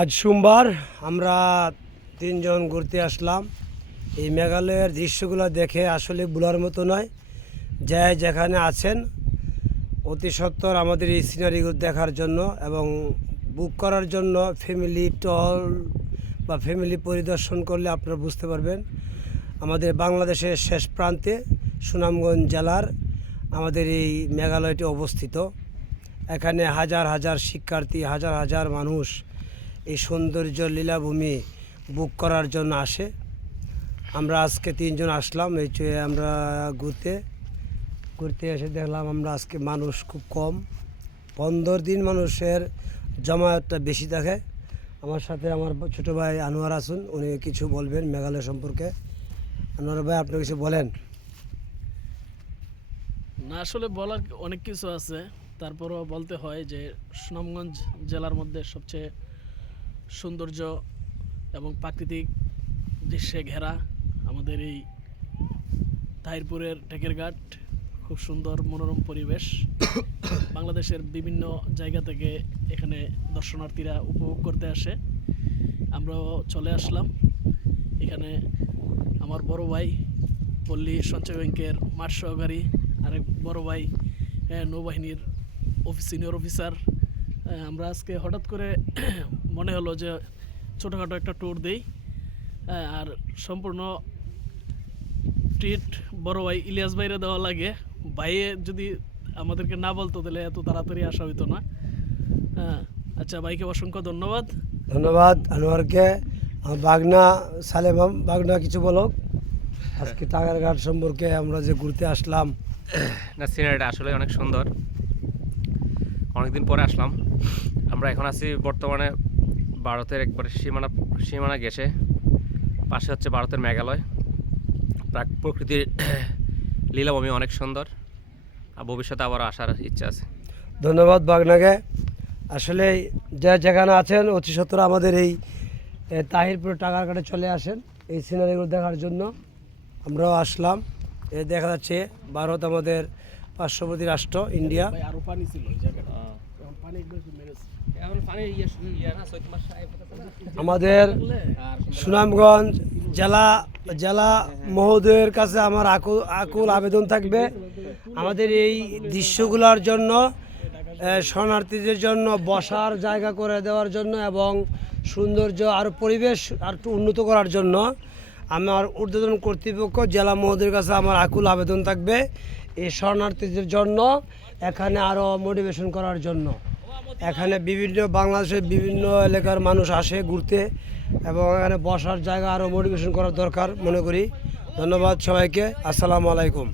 আজ সোমবার আমরা তিনজন ঘুরতে আসলাম। এই মেঘালয়ের দৃশ্যগুলো দেখে আসলে ভোলার মতো নয়। যে যেখানে আছেন অতি সত্বর আমাদের এই সিনারিগুলো দেখার জন্য এবং বুক করার জন্য ফ্যামিলি টল বা ফ্যামিলি পরিদর্শন করলে আপনারা বুঝতে পারবেন আমাদের বাংলাদেশের শেষ প্রান্তে সুনামগঞ্জ জেলার আমাদের এই মেঘালয়টি অবস্থিত। এখানে হাজার হাজার শিক্ষার্থী, হাজার হাজার মানুষ এই সৌন্দর্য লীলাভূমি বুক করার জন্য আসে। আমরা আজকে তিনজন আসলাম। এই আমরা ঘুরতে এসে দেখলাম আমরা আজকে মানুষ খুব কম। 15 দিন মানুষের জমায়েতটা বেশি থাকে। আমার সাথে আমার ছোটো ভাই আনোয়ার আসুন, উনি কিছু বলবেন মেঘালয় সম্পর্কে। আনোয়ার ভাই, আপনি কিছু বলেন। না, আসলে বলার অনেক কিছু আছে, তারপরও বলতে হয় যে সুনামগঞ্জ জেলার মধ্যে সবচেয়ে সৌন্দর্য এবং প্রাকৃতিক দৃশ্যে ঘেরা আমাদের এই তাহিরপুরের টেকের ঘাট। খুব সুন্দর মনোরম পরিবেশ। বাংলাদেশের বিভিন্ন জায়গা থেকে এখানে দর্শনার্থীরা উপভোগ করতে আসে। আমরাও চলে আসলাম এখানে। আমার বড় ভাই পল্লী সঞ্চয় ব্যাংকের মাঠ সহকারী, আরেক বড় ভাই নৌবাহিনীর সিনিয়র অফিসার। আমরা আজকে হঠাৎ করে মনে হলো যে ছোটোখাটো একটা ট্যুর দেই। আর সম্পূর্ণ ট্রিট বড় ভাই ইলিয়াস ভাইরে দেওয়া লাগে। ভাইয়ে যদি আমাদেরকে না বলতো তাহলে এত তাড়াতাড়ি আসা হইতো না। আচ্ছা, ভাইকে অসংখ্য ধন্যবাদ। ধন্যবাদ আনোয়ারকে। বাগনা সালেম, বাগনা কিছু বলো আজকে টাকার ঘাট সম্পর্কে। আমরা যে ঘুরতে আসলাম, না, সিনারিটা আসলে অনেক সুন্দর। অনেকদিন পরে আসলাম। আমরা এখন আছি বর্তমানে ভারতের একবারে সীমানা গেছে। পাশে হচ্ছে ভারতের মেঘালয়। প্রকৃতির লীলাভূমি অনেক সুন্দর, আর ভবিষ্যতে আবার আসার ইচ্ছা আছে। ধন্যবাদ বাগনাকে। আসলে যে যেখানে আছেন অতি সত্বর আমাদের এই তাহিরপুর টাকার ঘাটে চলে আসেন এই সিনারিগুলো দেখার জন্য। আমরাও আসলাম। দেখা যাচ্ছে ভারত আমাদের পার্শ্ববর্তী রাষ্ট্র ইন্ডিয়া। আরো পানি ছিল এই জায়গাটা, পানি মেরেছে। আমাদের সুনামগঞ্জ জেলা মহোদয়ের কাছে আমার আকুল আবেদন থাকবে আমাদের এই দৃশ্যগুলোর জন্য, শরণার্থীদের জন্য বসার জায়গা করে দেওয়ার জন্য এবং সৌন্দর্য আর পরিবেশ আর একটু উন্নত করার জন্য আমার ঊর্ধ্বতন কর্তৃপক্ষ জেলা মহোদয়ের কাছে আমার আকুল আবেদন থাকবে এই শরণার্থীদের জন্য এখানে আরও মোটিভেশন করার জন্য। এখানে বাংলাদেশের বিভিন্ন এলাকার মানুষ আসে ঘুরতে এবং এখানে বসার জায়গা আরও মোটিভেশন করার দরকার মনে করি। ধন্যবাদ সবাইকে। আসসালামু আলাইকুম।